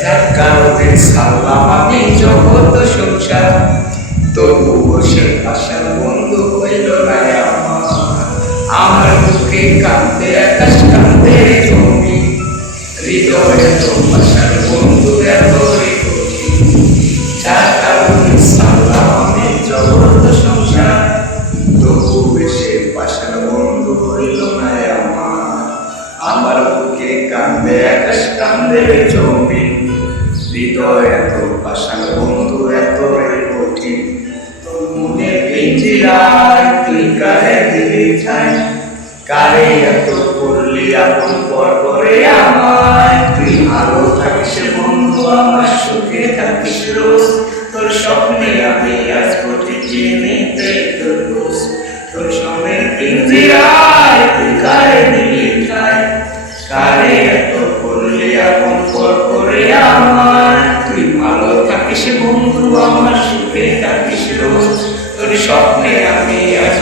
যার কারণে সারলাম আমি জগৎ সংসার, তবুও সে আশার বন্ধু হইল না আমার। আমার বুকে কাঁদতে আকাশ কাঁদতে জমি, হৃদয়ে তো আশার বন্ধু এতই কঠিন। যার কারণে সারলাম আমি জগৎ সংসার, তবুও সে আশার বন্ধু হইল না আমার। আমার বুকে কাঁদে আকাশ কাঁদে জমি, হৃদয় এত আশার বন্ধু এতই কঠিন। মনে পিঞ্জিরায় তুই কারে দিলি ঠাই, কারে এত করলি আপন পর করে আমায়। তুই ভালো থাকিস বন্ধু আমার, সুখে থাকিস রোজ, তোর স্বপ্নে আমি আজ ঘটেছি নিতে তোর রোজ। তোর সঙ্গে পিঞ্জিরায় তুই কারে দিলি ঠাই, কারে এত করলি আপন পর করে আমায়। তুই ভালো থাকিস বন্ধু আমার, সুখে থাকিস রোজ, তোর স্বপ্নে আমি আজ